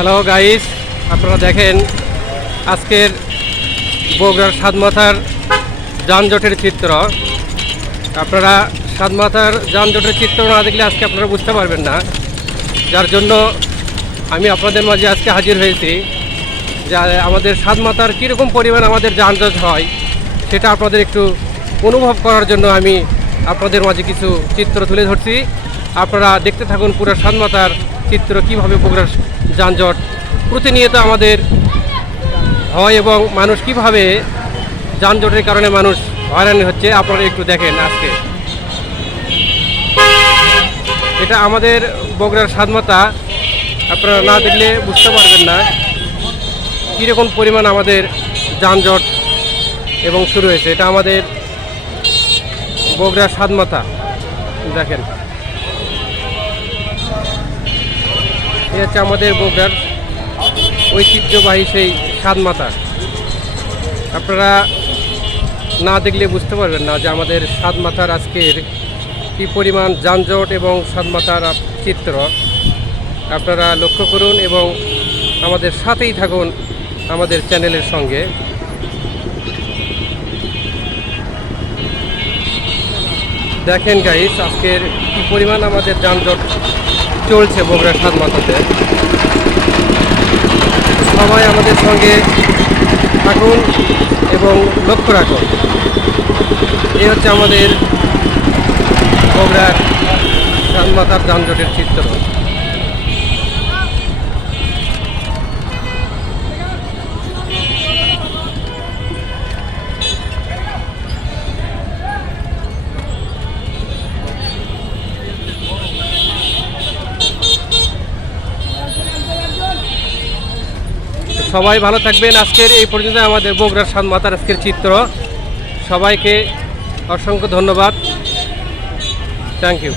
Hello guys, আপনারা দেখেন আজকের বগুড়ার সাতমাথার যানজটের চিত্র। আপনারা সাতমাথার যানজটের চিত্র না দেখলে আজকে আপনারা বুঝতে পারবেন না, যার জন্য আমি আপনাদের মাঝে আজকে হাজির হয়েছি। যা আমাদের সাতমাথার কীরকম পরিমাণ আমাদের যানজট হয় সেটা আপনাদের একটু অনুভব করার জন্য আমি আপনাদের মাঝে কিছু চিত্র তুলে ধরছি। আপনারা দেখতে থাকুন পুরো সাতমাথার চিত্র, কীভাবে বগুড়ার যানজট প্রতিনিয়ত আমাদের হয় এবং মানুষ কিভাবে যানজটের কারণে মানুষ হয়রানি হচ্ছে। আপনারা একটু দেখেন আজকে। এটা আমাদের বগুড়ার সাতমাথা, আপনারা না দেখলে বুঝতে পারবেন না কীরকম পরিমাণ আমাদের যানজট এবং শুরু হয়েছে। এটা আমাদের বগুড়ার সাতমাথা, দেখেন এই হচ্ছে আমাদের বগুড়ার ঐতিহ্যবাহী সেই সাতমাথা। আপনারা না দেখলে বুঝতে পারবেন না যে আমাদের সাতমাথার আজকের কী পরিমাণ যানজট এবং সাতমাথার চিত্র। আপনারা লক্ষ্য করুন এবং আমাদের সাথেই থাকুন আমাদের চ্যানেলের সঙ্গে। দেখেন গাইস, আজকের কী পরিমাণ আমাদের যানজট চলছে বগুড়ার সাতমাথাতে। সবাই আমাদের সঙ্গে থাকুন এবং লক্ষ্য রাখুন। এই হচ্ছে আমাদের বগুড়ার সাতমাথার যানজটের চিত্র। সবাই ভালো থাকবেন। আজকের এই পর্যন্ত আমাদের বগুড়ার সাতমাথার আজকের চিত্র। সবাইকে অসংখ্য ধন্যবাদ। Thank you.